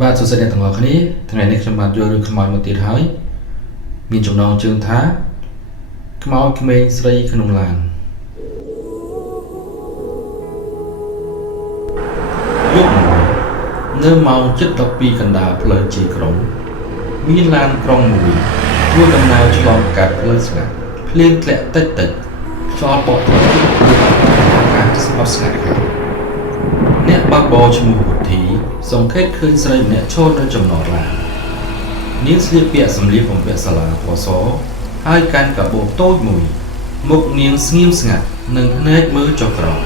បាទសួស្តីអ្នកទាំងអស់គ្នាថ្ងៃនេះខ្ញុំបានយករឿងខ្មោចមកទៀតហើយមានចំណងជើងថាខ្មោចក្មេងស្រីក្នុងឡានយប់នៅម៉ោង 7:12 កណ្ដាលផ្លូវជ័យក្រុងមានឡានក្រុងមួយធ្វើដំណើរឆ្លងកាត់ផ្លូវស្ងាត់ភ្លៀងធ្លាក់តិចៗខ្យល់បក់ត្រជាក់អាកាសស្ងប់ស្ងាត់អ្នកបើកបរឈ្មោះវុធីសង្កេតឃើញស្រីម្នាក់ឈរនៅចំណតឡាននាងស្លៀកពាក់សម្លៀកបំពាក់សាលាពណ៌សហើយកាន់កាបូបតូចមួយមុខនាងស្ងៀមស្ងាត់និងភ្នែកមើលចុះក្រោម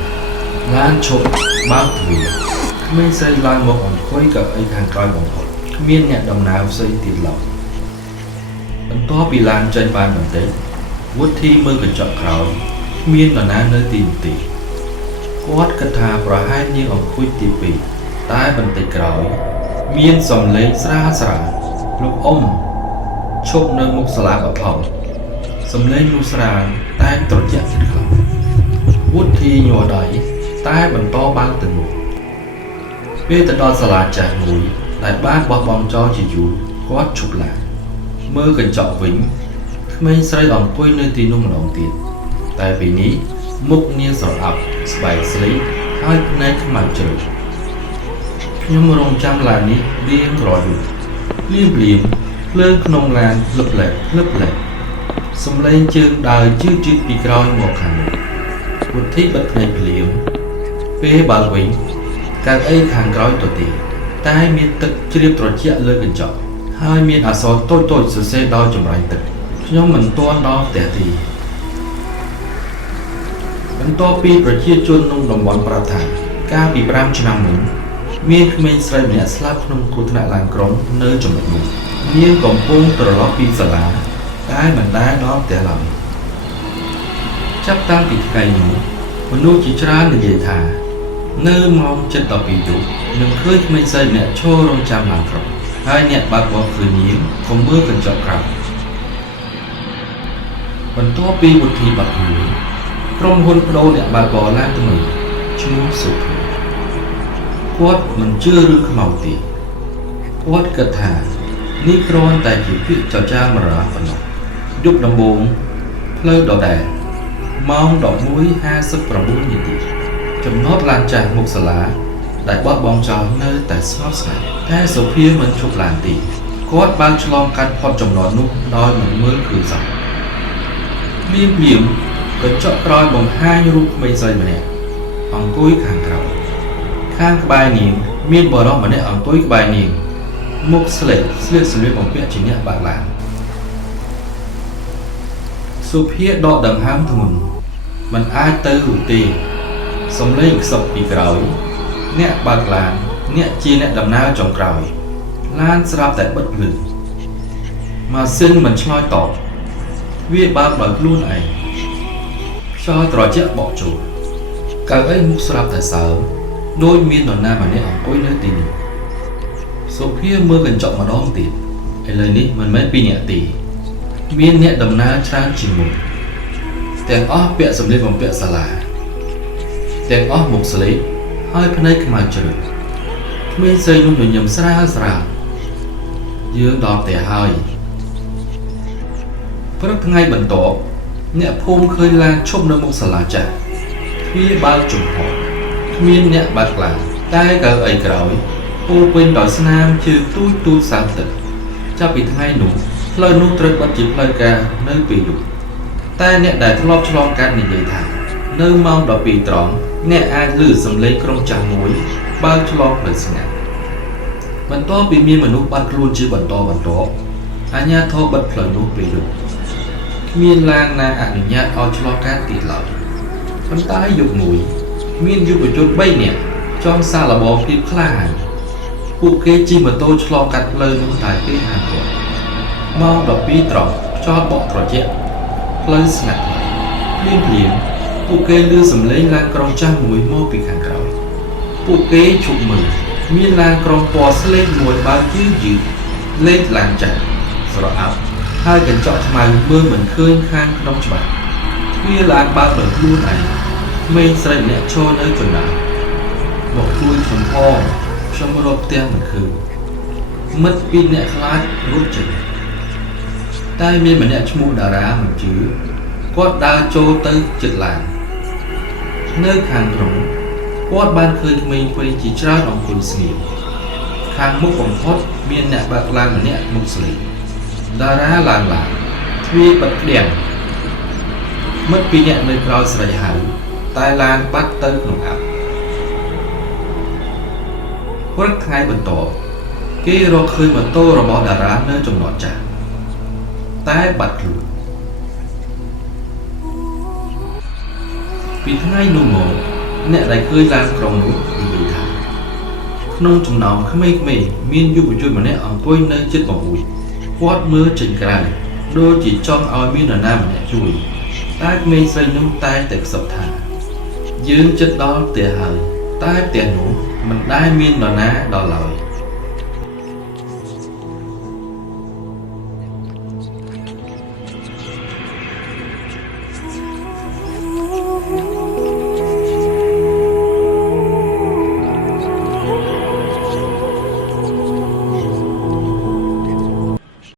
ឡានឈប់បើកទ្វារក្មេងស្រីឡើងមកអង្គុយកៅអីខាងក្រោយបំផុតគ្មានអ្នកដំណើរផ្សេងទៀតឡើយបន្ទាប់ពីឡានចេញបានបន្តិចវុធីមើលកញ្ចក់ក្រោយគ្មាននរណានៅទីនោះទេគាត់គិតថាប្រហែលនាងអង្គុយទី2តែបន្តិចក្រោយមានសំឡេងស្រាលស្រាលលោកអ៊ំឈប់នៅមុខសាលាបឋមសំឡេងនោះស្រាលតែត្រជាក់ចិត្តខ្លាំងវុធីញ័រដៃតែបន្តបើកទៅមុខពេលទៅដល់សាលាចាស់មួយដែលបានបោះបង់ចោលជាយូរគាត់ឈប់ឡានមើលកញ្ចក់វិញក្មេងស្រីអង្គុយនៅទីនោះម្ដងទៀតតែពេលនេះមុខនាងស្រអាប់ស្បែកស្លីហើយភ្នែកខ្មៅជ្រៅខ្ញុំរងចាំឡាននេះរៀងរាល់យប់ភ្លាមភ្លើងក្នុងឡានលឹបឡែកសំឡេងជើងដើរជឿជឿពីក្រោយមកខាងមុខវុធីបិទភ្នែកភ្លាមពេលបើកវិញកៅអីខាងក្រោយទៅទីតែមានទឹកជ្រាបត្រជាក់លើកញ្ចក់ហើយមានអក្សរតូចសរសេរដោយចម្រាញ់ទឹកខ្ញុំមិនទាន់ដល់ផ្ទះទេបន្ទាប់ពីប្រជាជនក្នុងតំបន់ប្រាប់ថាកាលពី5ឆ្នាំមុនមានក្មេងស្រីម្នាក់ស្លាប់ក្នុងគ្រោះថ្នាក់ឡានក្រុងនៅចំណុចនោះនាងកំពុងត្រឡប់ពីសាលាតែមិនដែលដល់ផ្ទះឡើយចាប់តាំងពីថ្ងៃនោះមនុស្សជាច្រើននិយាយថានៅម៉ោង 7:12 យប់នឹងឃើញក្មេងស្រីម្នាក់ឈររង់ចាំឡានក្រុងហើយអ្នកបើកបរឃើញនាងក៏មើលកញ្ចក់ក្រោយបន្ទាប់ពីវុធីបាត់ខ្លួនក្រុមហ៊ុនបដូរអ្នកបើកបរឡានថ្មីឈ្មោះសុភីគាត់មិនជឿរឿងខ្មោចទេគាត់គិតថានេះគ្រាន់តែជាពាក្យចចាមរាប៉ុណ្ណោះយប់ដំបូងផ្លូវដដែលម៉ោង 11:59 នាទីចំណតឡានចាស់មុខសាលាដែលបោះបង់ចោលនៅតែស្ងប់ស្ងាត់តែសុភាមិនឈប់ឡានទេគាត់បានឆ្លងកាត់ផុតចំណតនោះដោយមិនមើលឃើញសោះភ្លាម កញ្ចក់ក្រោយបង្ហាញរូបក្មេងស្រីម្នាក់អង្គុយខាងក្រោយខាងក្បែរនាងមានបរិសម្នាក់អង្គុយក្បែរនាងមុខស្លៀកសម្លៀកបំពាក់ជាអ្នកបើកឡានសុភាដកដង្ហើមធ្ងន់មិនអាចទៅរួចទេសំឡេងខ្សឹបពីក្រោយអ្នកបើកឡានអ្នកជាអ្នកដំណើរចុងក្រោយឡានស្រាប់តែបិទភ្លើងម៉ាស៊ីនមិនឆ្លើយតបវាបើកដោយខ្លួនឯងខ្យល់ត្រជាក់បក់ចូលកៅអីមុខស្រាប់តែសើមដោយមាននរណាម្នាក់អង្គុយនៅទីនេះសុភាមើលកញ្ចក់ម្ដងទៀតឥឡូវនេះមិនមែនពីរនាក់ទេមានអ្នកដំណើរច្រើនជាងមុនទាំងអស់ពាក់សម្លៀកបំពាក់សាលាទាំងអស់មុខស្លេកហើយភ្នែកខ្មៅជ្រៅក្មេងស្រីនោះញញឹមស្រាលយើងដល់ផ្ទះហើយព្រឹកថ្ងៃបន្ទាប់អ្នកភូមិឃើញឡានឈប់នៅមុខសាលាចាស់ទ្វារបើកចំហគ្មានអ្នកបើកឡានតែកៅអីក្រោយពោពេញដោយស្នាមជើងទូចសាំទឹកចាប់ពីថ្ងៃនោះផ្លូវនោះត្រូវបិទជាផ្លូវការនៅពេលយប់តែអ្នកដែលធ្លាប់ឆ្លងកាត់និយាយថានៅម៉ោង 12 ត្រង់អ្នកអាចឮសំឡេងក្រុងចាស់មួយបើកឆ្លងផ្លូវស្ងាត់បន្ទាប់ពីមានមនុស្សបាត់ខ្លួនជាបន្តអាជ្ញាធរបិទផ្លូវនោះពេលយប់គ្មានឡានណាអនុញ្ញាតឲ្យឆ្លងកាត់ទៀតឡើយប៉ុន្តែយប់មួយមានយុវជន3នាក់ចងសាឡបងភាពក្លាហានពួកគេជិះម៉ូតូឆ្លងកាត់ផ្លូវនោះតែពេលហាមឃាត់ម៉ោង 12 ត្រង់ខ្យល់បក់ត្រជាក់ផ្លូវស្ងាត់ភ្លាមពួកគេឮសំឡេងឡានក្រុងចាស់មួយមកពីខាងក្រោយពួកគេឈប់មើលមានឡានក្រុងពណ៌ស្លេកមួយបើកយឺតលេខឡានចាស់ស្រអាប់ហើយកញ្ចក់ខ្មៅមើលមិនឃើញខាងក្នុងច្បាស់ទ្វារឡានបើកដោយខ្លួនឯងក្មេងស្រីម្នាក់ឈរនៅកណ្ដាលមកជួយខ្ញុំផងខ្ញុំរកផ្ទះមិនឃើញ មិត្តពីរអ្នកខ្លាចរត់ចេញតែមានម្នាក់ឈ្មោះតារាមិនជឿគាត់ដើរចូលទៅជិតឡាននៅខាងក្នុងគាត់បានឃើញក្មេងវ័យជាច្រើនអង្គុយស្ងៀមខាងមុខបំផុតមានអ្នកបើកឡានម្នាក់មុខស្លេកតារាឡើងឡានទ្វារបិទក្តាំងមិត្តពីរនាក់នៅក្រោយស្រីហៅតែឡានបាត់ទៅក្នុងអាប់ព្រឹកថ្ងៃបន្ទាប់គេរកឃើញម៉ូតូរបស់តារានៅចំណតចាស់តែបាត់ខ្លួនពីថ្ងៃនោះមកអ្នកដែលឃើញឡានក្រុងនោះនិយាយថាក្នុងចំណោមក្មេងៗមានយុវជនម្នាក់អង្គុយនៅជិតបង្អួចគាត់មើលចេញក្រៅដូចជាចង់ឲ្យមាននរណាម្នាក់ជួយតែក្មេងស្រីនោះតែងតែខ្សឹបថាយើងជិតដល់ផ្ទះហើយតែផ្ទះនោះមិនដែលមាននរណាដល់ឡើយ